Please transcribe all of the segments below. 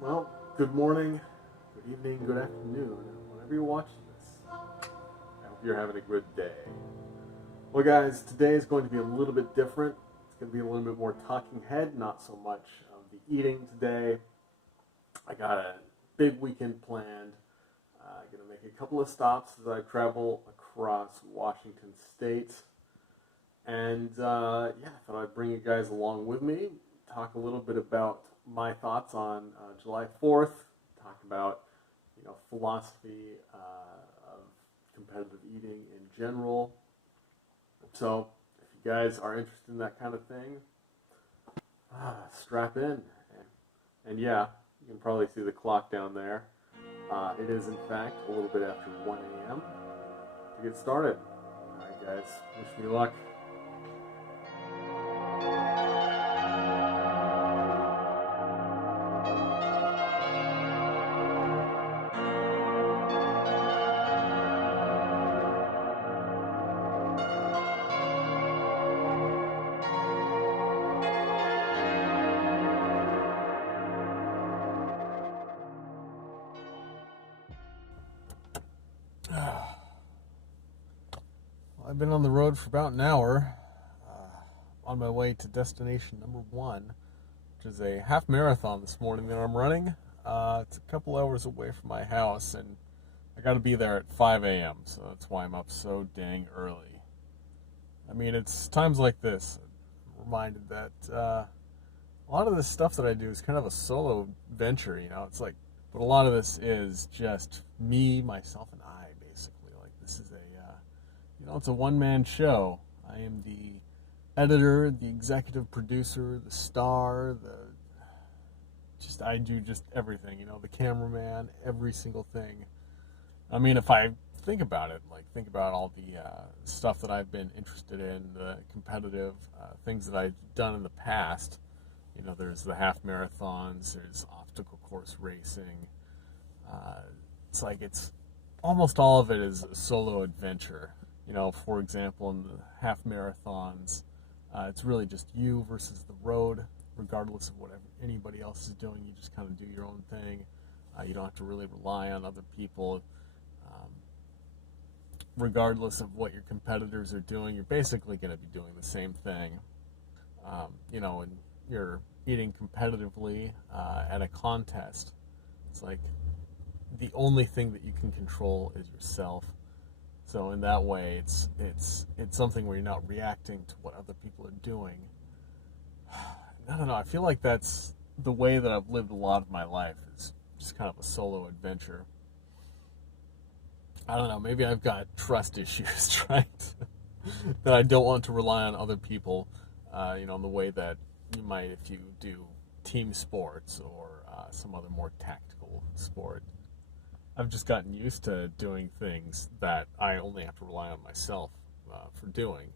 Well, good morning, good evening, good afternoon, whenever you're watching this. I hope you're having a good day. Well, guys, today is going to be a little bit different. It's going to be a little bit more talking head, not so much of the eating today. I got a big weekend planned. I'm going to make a couple of stops as I travel across Washington State. And I thought I'd bring you guys along with me, talk a little bit about my thoughts on July 4th, talk about philosophy of competitive eating in general. So if you guys are interested in that kind of thing, strap in. And yeah, you can probably see the clock down there. It is in fact a little bit after 1 a.m. to get started. All right, guys, wish me luck. I've been on the road for about an hour, on my way to destination number 1, which is a half marathon this morning that I'm running. It's a couple hours away from my house, and I got to be there at 5 a.m., so that's why I'm up so dang early. I mean, it's times like this I'm reminded that a lot of this stuff that I do is kind of a solo venture, it's like, but a lot of this is just me, myself, and I, basically. Like, this is it's a one-man show. I am the editor, the executive producer, the star, I do just everything, the cameraman, every single thing. I mean, if I think about it, think about all the stuff that I've been interested in, the competitive things that I've done in the past. There's the half marathons, there's obstacle course racing. It's almost all of it is a solo adventure. For example, in the half marathons, it's really just you versus the road, regardless of what anybody else is doing. You just kind of do your own thing. You don't have to really rely on other people. Regardless of what your competitors are doing, you're basically going to be doing the same thing. And you're eating competitively at a contest. It's like the only thing that you can control is yourself. So in that way, it's something where you're not reacting to what other people are doing. I don't know. I feel like that's the way that I've lived a lot of my life. Is just kind of a solo adventure. I don't know. Maybe I've got trust issues, trying that I don't want to rely on other people. In the way that you might if you do team sports or some other more tactical sport. I've just gotten used to doing things that I only have to rely on myself for doing.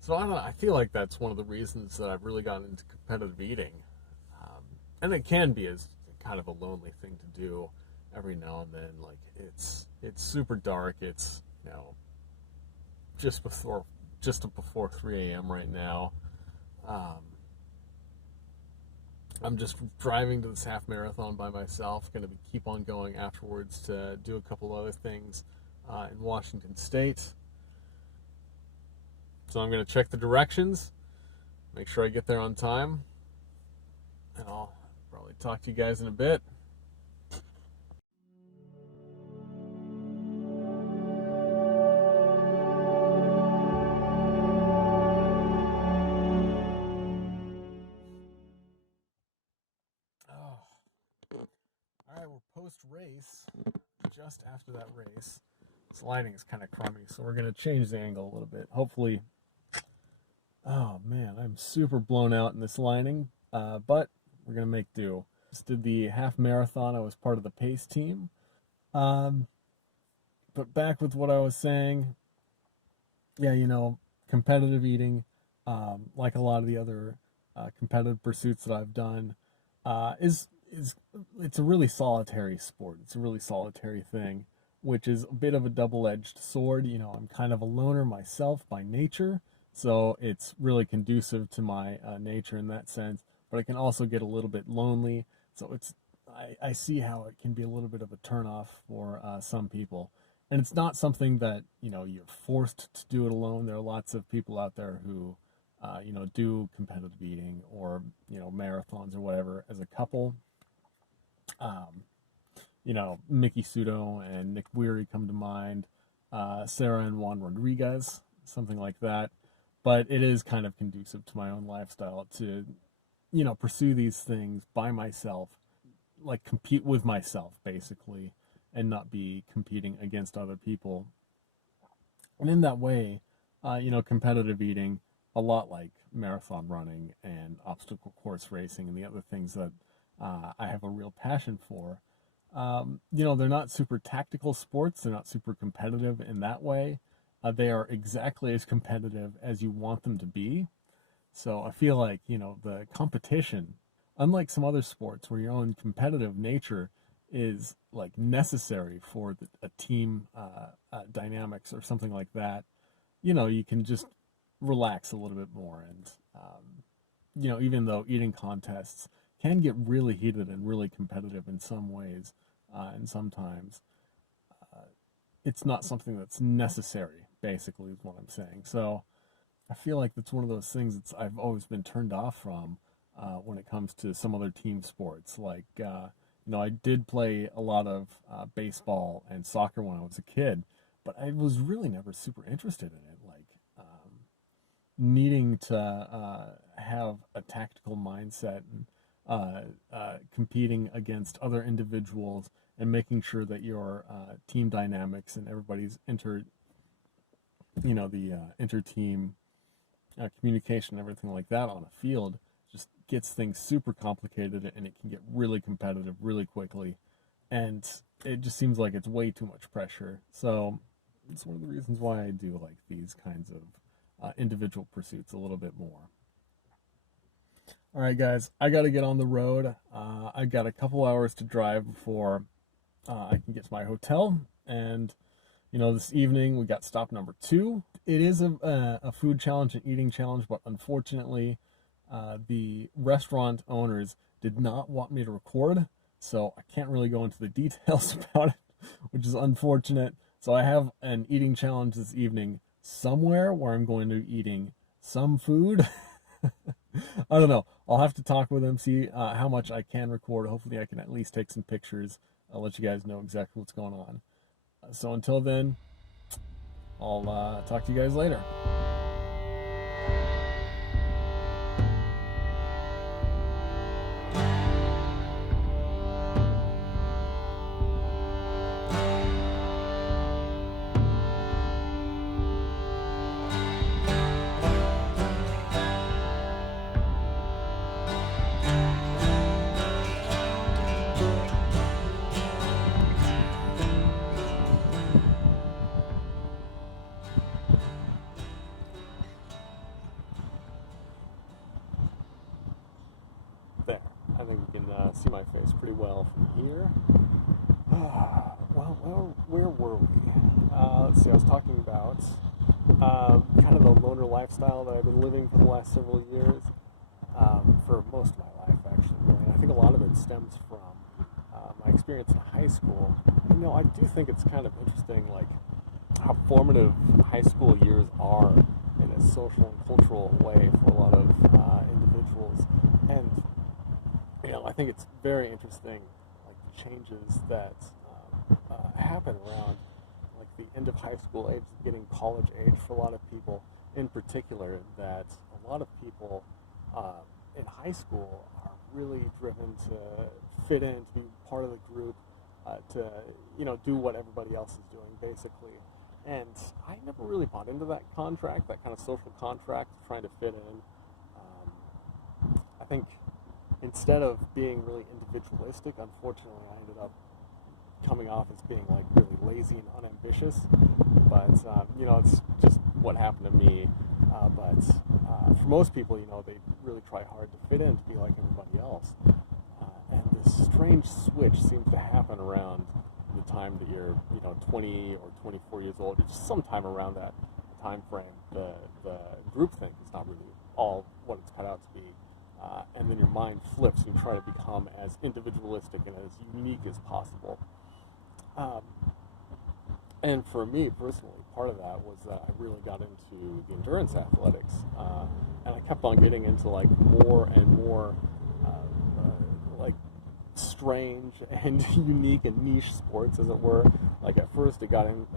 So I don't know, I feel like that's one of the reasons that I've really gotten into competitive eating. And it can be as kind of a lonely thing to do every now and then. Like it's super dark. It's just before 3 a.m. right now. I'm just driving to this half marathon by myself. Going to keep on going afterwards to do a couple other things in Washington State. So I'm going to check the directions, make sure I get there on time, and I'll probably talk to you guys in a bit. All right, we're post-race, just after that race. This lighting is kind of crummy, so we're going to change the angle a little bit. Hopefully, oh man, I'm super blown out in this lighting, but we're going to make do. Just did the half marathon. I was part of the pace team. But back with what I was saying, yeah, competitive eating, like a lot of the other competitive pursuits that I've done, is it's a really solitary sport. It's a really solitary thing, which is a bit of a double-edged sword. I'm kind of a loner myself by nature, so it's really conducive to my nature in that sense. But I can also get a little bit lonely, so I see how it can be a little bit of a turnoff for some people. And it's not something that you're forced to do it alone. There are lots of people out there who do competitive eating or marathons or whatever as a couple. Mickey Sudo and Nick Weary come to mind, Sarah and Juan Rodriguez, something like that. But it is kind of conducive to my own lifestyle to pursue these things by myself, like compete with myself basically, and not be competing against other people. And in that way, competitive eating, a lot like marathon running and obstacle course racing and the other things that I have a real passion for. They're not super tactical sports. They're not super competitive in that way. They are exactly as competitive as you want them to be. So I feel like, the competition, unlike some other sports where your own competitive nature is like necessary for a team dynamics or something like that, you can just relax a little bit more. And, even though eating contests can get really heated and really competitive in some ways, and sometimes it's not something that's necessary, basically, is what I'm saying. So I feel like that's one of those things that I've always been turned off from when it comes to some other team sports. Like, I did play a lot of baseball and soccer when I was a kid, but I was really never super interested in it. Like, needing to have a tactical mindset and competing against other individuals and making sure that your team dynamics and everybody's inter-team communication and everything like that on a field just gets things super complicated, and it can get really competitive really quickly, and it just seems like it's way too much pressure. So it's one of the reasons why I do like these kinds of individual pursuits a little bit more. All right, guys, I got to get on the road. I've got a couple hours to drive before I can get to my hotel, and this evening we got stop number 2. It is a food challenge, an eating challenge, but unfortunately, the restaurant owners did not want me to record, so I can't really go into the details about it, which is unfortunate. So I have an eating challenge this evening somewhere where I'm going to be eating some food. I don't know. I'll have to talk with them, see how much I can record. Hopefully I can at least take some pictures. I'll let you guys know exactly what's going on. So until then, I'll talk to you guys later. There. I think you can see my face pretty well from here. Well, where were we? Let's see, I was talking about kind of the loner lifestyle that I've been living for the last several years, for most of my life, actually. And I think a lot of it stems from my experience in high school. And, I do think it's kind of interesting, like, how formative high school years are in a social and cultural way for a lot of individuals. And I think it's very interesting, like the changes that happen around like the end of high school age, getting college age for a lot of people in particular, that a lot of people in high school are really driven to fit in, to be part of the group, to, do what everybody else is doing, basically. And I never really bought into that contract, that kind of social contract, trying to fit in. I think instead of being really individualistic, unfortunately, I ended up coming off as being like really lazy and unambitious. But it's just what happened to me. But for most people, they really try hard to fit in, to be like everybody else. And this strange switch seems to happen around the time that you're 20 or 24 years old. It's just sometime around that time frame. The groupthink is not really all what it's cut out to be. And then your mind flips and you try to become as individualistic and as unique as possible. And for me personally, part of that was that I really got into the endurance athletics, and I kept on getting into like more and more like strange and unique and niche sports, as it were. Like at first, I got into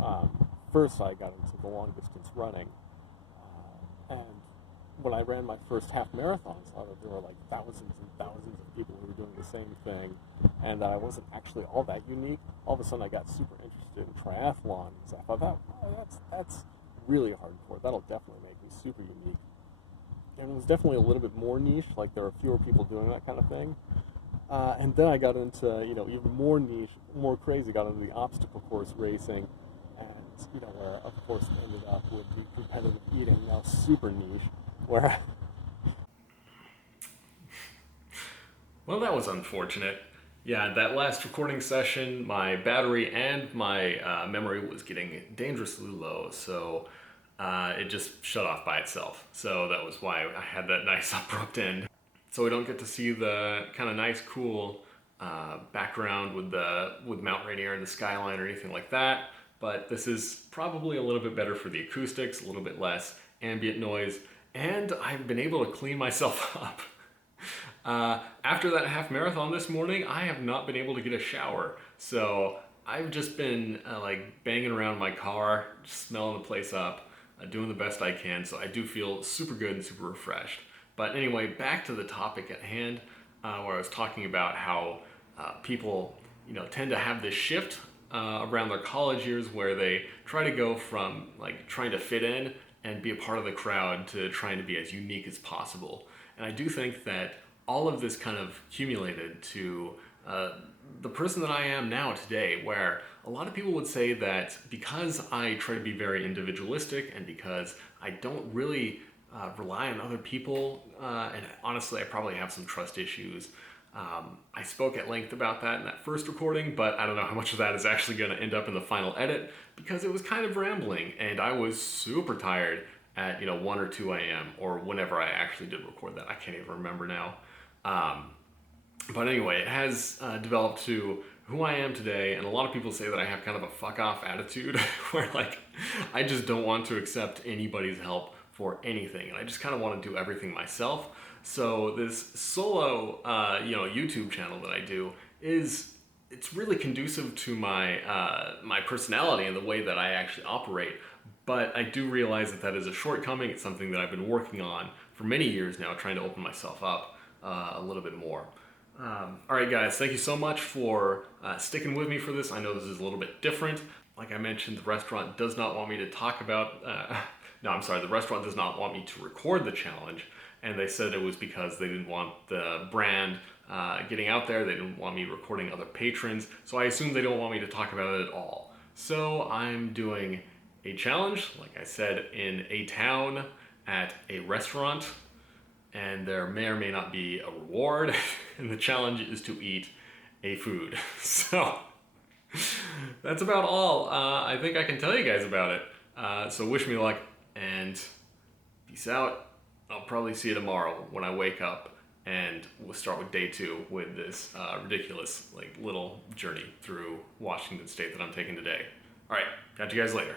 the long distance running, and when I ran my first half marathon, I saw that there were like thousands and thousands of people who were doing the same thing, and I wasn't actually all that unique. All of a sudden, I got super interested in triathlon, because I thought that's really hardcore. That'll definitely make me super unique. And it was definitely a little bit more niche. Like there were fewer people doing that kind of thing. And then I got into even more niche, more crazy. Got into the obstacle course racing, and where of course ended up with the competitive eating, now super niche. Where Well, that was unfortunate. Yeah, that last recording session, my battery and my memory was getting dangerously low, so it just shut off by itself. So that was why I had that nice abrupt end. So we don't get to see the kind of nice, cool background with Mount Rainier and the skyline or anything like that. But this is probably a little bit better for the acoustics, a little bit less ambient noise, and I've been able to clean myself up. After that half marathon this morning, I have not been able to get a shower. So I've just been like banging around my car, just smelling the place up, doing the best I can. So I do feel super good and super refreshed. But anyway, back to the topic at hand, where I was talking about how people, tend to have this shift around their college years where they try to go from like trying to fit in and be a part of the crowd to trying to be as unique as possible. And I do think that all of this kind of accumulated to the person that I am now today, where a lot of people would say that because I try to be very individualistic and because I don't really rely on other people, and honestly I probably have some trust issues. I spoke at length about that in that first recording, but I don't know how much of that is actually going to end up in the final edit because it was kind of rambling and I was super tired at 1 or 2 a.m. or whenever I actually did record that. I can't even remember now. But anyway, it has developed to who I am today, and a lot of people say that I have kind of a fuck off attitude where like I just don't want to accept anybody's help for anything, and I just kind of want to do everything myself. So this solo YouTube channel that I do it's really conducive to my my personality and the way that I actually operate. But I do realize that that is a shortcoming. It's something that I've been working on for many years now, trying to open myself up a little bit more. All right, guys, thank you so much for sticking with me for this. I know this is a little bit different. Like I mentioned, the restaurant does not want me to talk about... the restaurant does not want me to record the challenge. And they said it was because they didn't want the brand getting out there. They didn't want me recording other patrons. So I assume they don't want me to talk about it at all. So I'm doing a challenge, like I said, in a town at a restaurant. And there may or may not be a reward. And the challenge is to eat a food. So that's about all I think I can tell you guys about it. So wish me luck and peace out. I'll probably see you tomorrow when I wake up, and we'll start with day 2 with this ridiculous little journey through Washington State that I'm taking today. All right, catch you guys later.